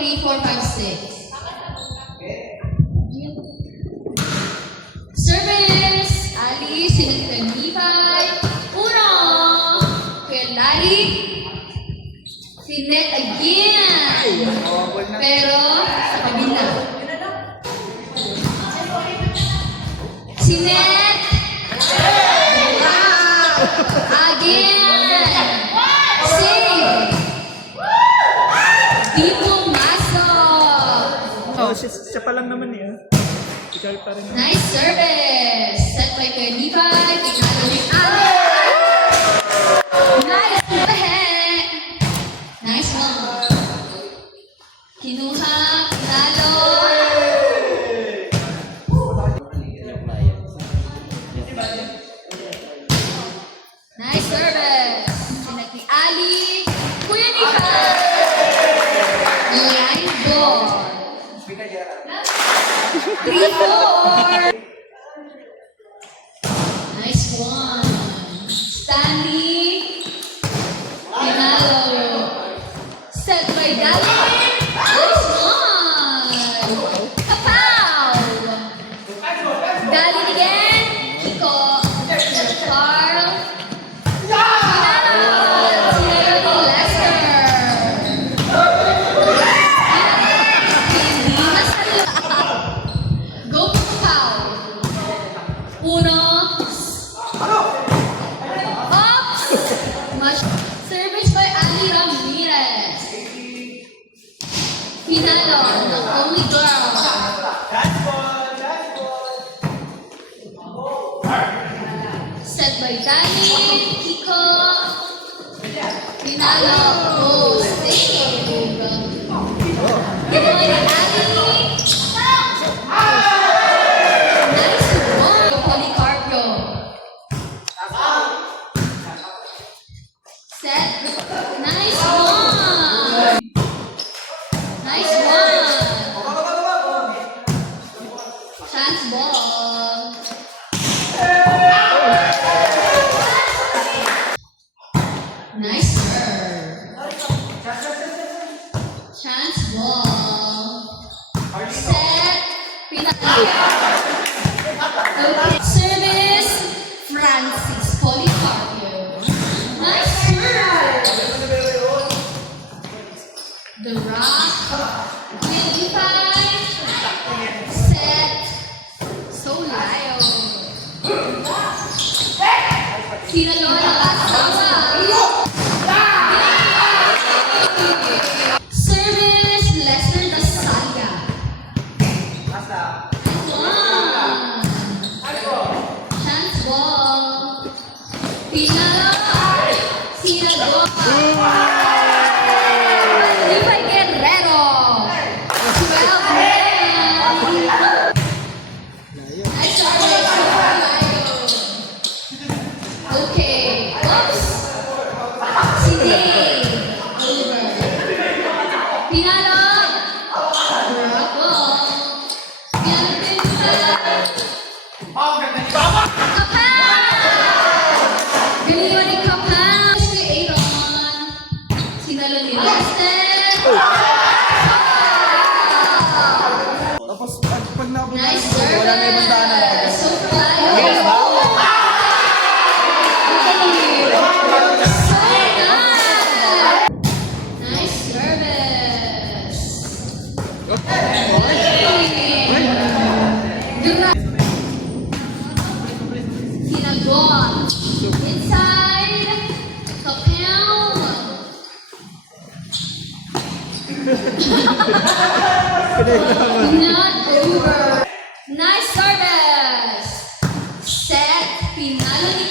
3, 4, 5, 6. Service! Ali, sinag-25. Uno! Kuya Lali. Sinet again. Pero, sa kabila. Sinet. Again. Save. Di pumasok. Oh, siya pa lang naman eh. Ikaw pa rin. Nice service. Set by Kuya Levi. Pinalo ni Ali. Nice. What the heck? Nice one. Kinuha. Pinalo. Nice service. Sinet ni Ali. Kuya Levi. Line ball. 3, 4. Nice one. Stanley. Pinalo. Set by Dali. Nice one. Kapow. Dali again. Kiko. Carl. Pinalo. Sinalo ni Lester. Hindi masala. Go Kapow. Uno. Ops! Service by Ali Ramirez. Pinalo, the only girl. Set by Dani, Kiko. Pinalo, oh, save. Ginawa ni Ali. Nice one. Policarpio. Set. Nice one. Nice one. Chance ball. Nice serve. Chance ball. Set. Pinalo. Okay. Service. Francis Policarpio. Nice serve. The Rock. 25. Set. So loud. Sinalo ng asawa. Service. Lester Dasalia. One. Chance ball. Pinalo. Sinalo. Levi Guerrero. 12 men. Nice service. Okay. Oops. Si Dave. Over. Pinalo. Bravo. Pinalo din sa Kapow! Galiwan ni Kapow! Si Aaron. Sinalo ni Lester. Tapos pag nabot Nice wala na ibang daanan. service. So fly. Nice service. Sinagot. Inside. Kapow. Not over. Nice service. Set. Pinalo ni